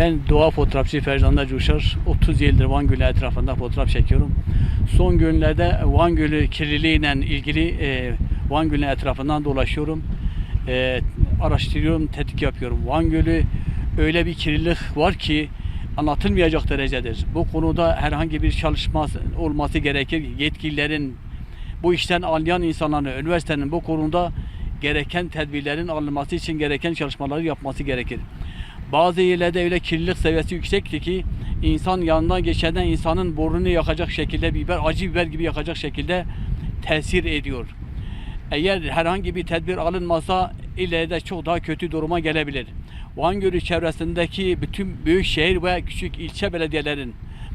Ben doğa fotoğrafçı Ferzanda Coşar. 30 yıldır Van Gölü etrafında fotoğraf çekiyorum. Son günlerde Van Gölü kirliliğiyle ilgili e, Van Gölü etrafından dolaşıyorum. E, araştırıyorum, tetkik yapıyorum. Van Gölü öyle bir kirlilik var ki anlatılmayacak derecedir. Bu konuda herhangi bir çalışma olması gerekir. Yetkililerin, bu işten anlayan insanların, üniversitenin bu konuda gereken tedbirlerin alınması için gereken çalışmaları yapması gerekir. Bazı yerlerde öyle kirlilik seviyesi yüksekti ki insan yanından geçenden insanın burnunu yakacak şekilde biber, acı biber gibi yakacak şekilde tesir ediyor. Eğer herhangi bir tedbir alınmazsa ileride çok daha kötü duruma gelebilir. Van Gölü çevresindeki bütün büyük şehir ve küçük ilçe belediyelerin,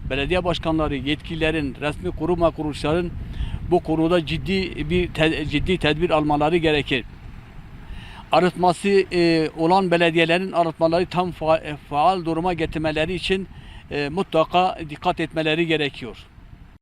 belediye başkanları, yetkililerin, resmi kurum ve kuruluşların bu konuda ciddi bir ciddi tedbir almaları gerekir. Arıtması e, olan belediyelerin arıtmaları tam fa- faal duruma getirmeleri için e, mutlaka dikkat etmeleri gerekiyor.